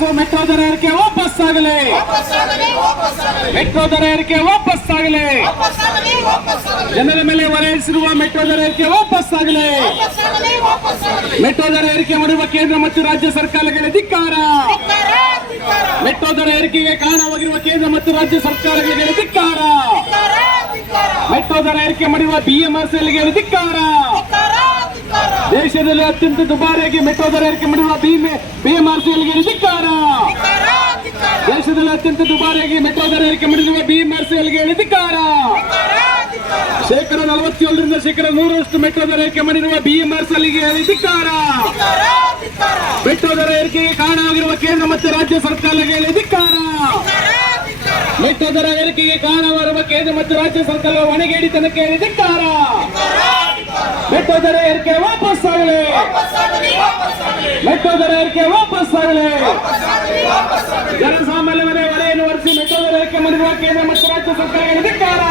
Metro ದರ ಏರಿಕೆ ವಾಪಸ್ಸಾಗಲಿ, metro ದರ ಏರಿಕೆ ವಾಪಸ್ಸಾಗಲಿ, ಜನರ ಮೇಲೆ ಹೊರೆಯಿಸಿರುವ ಮೆಟ್ರೋ ದರ ಏರಿಕೆ ವಾಪಸ್ಸಾಗಲಿ, ಮೆಟ್ರೋ ದರ ಏರಿಕೆ ಮಾಡಿರುವ ಕೇಂದ್ರ ಮತ್ತು ರಾಜ್ಯ ಸರ್ಕಾರಗಳ ಧಿಕ್ಕಾರ, ಮೆಟ್ರೋ ದರ ಏರಿಕೆಗೆ ಕಾರಣವಾಗಿರುವ ಕೇಂದ್ರ ಮತ್ತು ರಾಜ್ಯ ಸರ್ಕಾರಗಳಿಗೆ ಧಿಕ್ಕಾರ, ಮೆಟ್ರೋ ದರ ಏರಿಕೆ ಮಾಡಿರುವ ಬಿಎಂಆರ್ಸಿಎಲ್ಗೆ ಧಿಕ್ಕಾರ, ದೇಶದಲ್ಲಿ ಅತ್ಯಂತ ದುಬಾರಿಯಾಗಿ ಮೆಟ್ರೋ ದರ ಏರಿಕೆ ಮಾಡಿರುವ ಬಿಎಂಆರ್ಸಿಎಲ್ಗೆ ಧಿಕ್ಕಾರ, ದೇಶದಲ್ಲಿ ಅತ್ಯಂತ ದುಬಾರಿಯಾಗಿ ಮೆಟ್ರೋ ದರ ಏರಿಕೆ ಮಾಡಿರುವ ಬಿಎಂಆರ್ಸಿಎಲ್ಗೆ ಧಿಕ್ಕಾರ, ಶೇಕಡ 47ರಿಂದ ಶೇಕಡ 100ರಷ್ಟು ಮೆಟ್ರೋ ದರ ಏರಿಕೆ ಮಾಡಿರುವ ಬಿಎಂಆರ್ಸಿಎಲ್ಗೆ ಧಿಕ್ಕಾರ, ಮೆಟ್ರೋ ದರ ಏರಿಕೆಗೆ ಕಾರಣವಾಗಿರುವ ಕೇಂದ್ರ ಮತ್ತು ರಾಜ್ಯ ಸರ್ಕಾರಗಳಿಗೆ ಧಿಕ್ಕಾರ, ಮೆಟ್ರೋ ದರ ಏರಿಕೆಗೆ ಕಾರಣವಾಗಿರುವ ಕೇಂದ್ರ ಮತ್ತು ರಾಜ್ಯ ಸರ್ಕಾರದ ಹೊಣೆಗೇಡಿತನಕ್ಕೆ ಧಿಕ್ಕಾರ, ಮೆಟ್ರೋ ದರ ಏರಿಕೆ ವಾಪಸ್ಸಾಗಲಿ, ಮೆಟ್ರೋ ದರ ಏರಿಕೆ ವಾಪಸ್ಸಾಗಲಿ, ಜನಸಾಮಾನ್ಯ ಮನೆ ಹೊರೆಯನ್ನು ಹೊರಿಸಿ ಮೆಟ್ರೋ ದರ ಏರಿಕೆ ಮಾಡಿರುವ ಕೇಂದ್ರ ಮತ್ತು ರಾಜ್ಯ ಸರ್ಕಾರಗಳಿಗೆ ಧಿಕ್ಕಾರ.